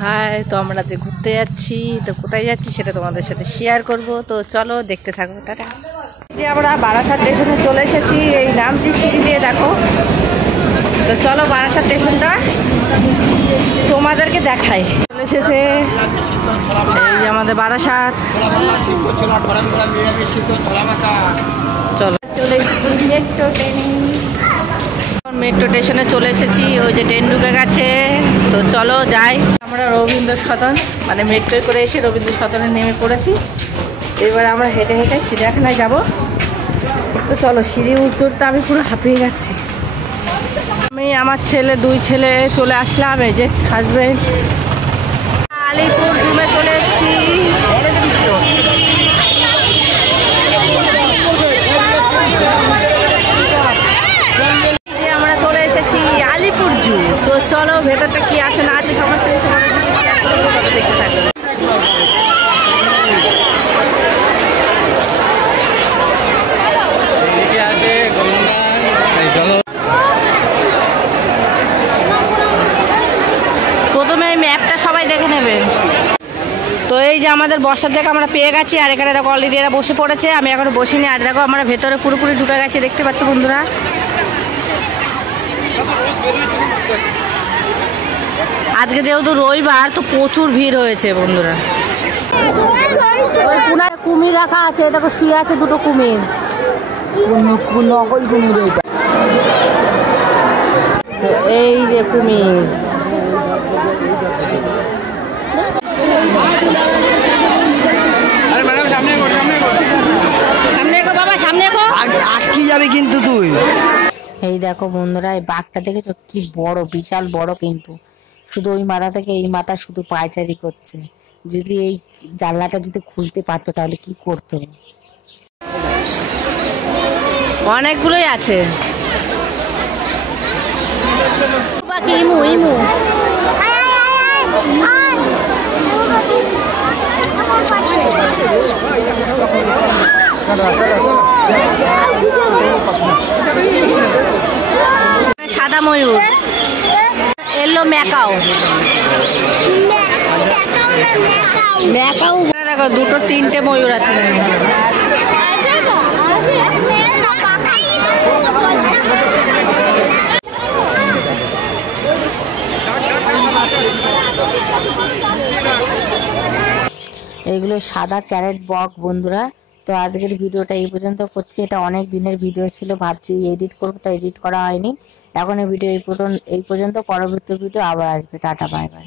High, তো আমরা যে ঘুরতে যাচ্ছি, তো কোথায় যাচ্ছি সেটা তোমাদের সাথে শেয়ার করব। তো চলো দেখতে থাকো। টাটা। যে আমরা বারাসাত স্টেশনে চলে এসেছি, এই নামছি সিঁড়ি দিয়ে, দেখো। তো চলো বারাসাত স্টেশনটা তোমাদেরকে দেখাই। চলে এসেছে এই আমাদের বারাসাত। চলো চলে মেট্রো স্টেশনে চলে এসেছি, ওই যে ট্রেন ঢুকে গেছে। তো চলো যাই। আমরা রবীন্দ্র সদন মানে মেট্রোয় করে এসে রবীন্দ্র সদনে নেমে পড়েছি। এবার আমরা হেঁটে হেঁটে চিড়িয়াখানায় যাব। তো চলো, সিঁড়ি উঠতে আমি পুরো হাঁপিয়ে গেছি। আমি আমার ছেলে, দুই ছেলে চলে আসলাম। এই যে হাজবেন্ড। আলিপুর জুমে চলে এসেছি। আমরা চলে এসেছি আলিপুর জু। তো চলো ভেতরটা কি আছে না আছে সমস্ত তোমাদের সাথে শেয়ার করবো, তবে দেখতে থাকবে। প্রথমে এই ম্যাপটা সবাই দেখে নেবেন। তো এই যে আমাদের বসার জায়গা আমরা পেয়ে গেছি, আর এখানে দেখো অলরেডি এরা বসে পড়েছে, আমি এখনো বসিনি। আর দেখো আমরা ভেতরে পুরোপুরি ঢুকে গেছি, দেখতে পাচ্ছ বন্ধুরা। আজকে যেহেতু রবিবার, তো প্রচুর ভিড় হয়েছে বন্ধুরা। ওই কোনায় কুমির রাখা আছে, দেখো শুয়ে আছে দুটো কুমির। এই যে কুমির। সামনে গো বাবা, সামনে গো, আটকে যাবে কিন্তু তুই। এই দেখো বন্ধুরা, এই বাঘটা দেখেছো কি বড়, বিশাল বড়, কিন্তু শুধু ওই মাথা থেকে এই মাথা শুধু পায়চারি করছে। যদি এই জানলাটা যদি খুলতে পারতো তাহলে কি করতো। অনেকগুলোই আছে। ইমু ইমু সাদা ময়ূর, এলো ম্যাকাও। ম্যাকাও দেখো দুটো তিনটে ময়ূর আছে। এইগুলো সাদা ক্যারেট বক বন্ধুরা। তো আজকের ভিডিওটা এই পর্যন্ত করছি। এটা অনেক দিনের ভিডিও ছিল, ভাবছি এডিট করবো, তো এডিট করা হয়নি। এখন এই ভিডিও এই পর্যন্ত। পরবর্তী ভিডিও আবার আসবে। Tata, bye bye.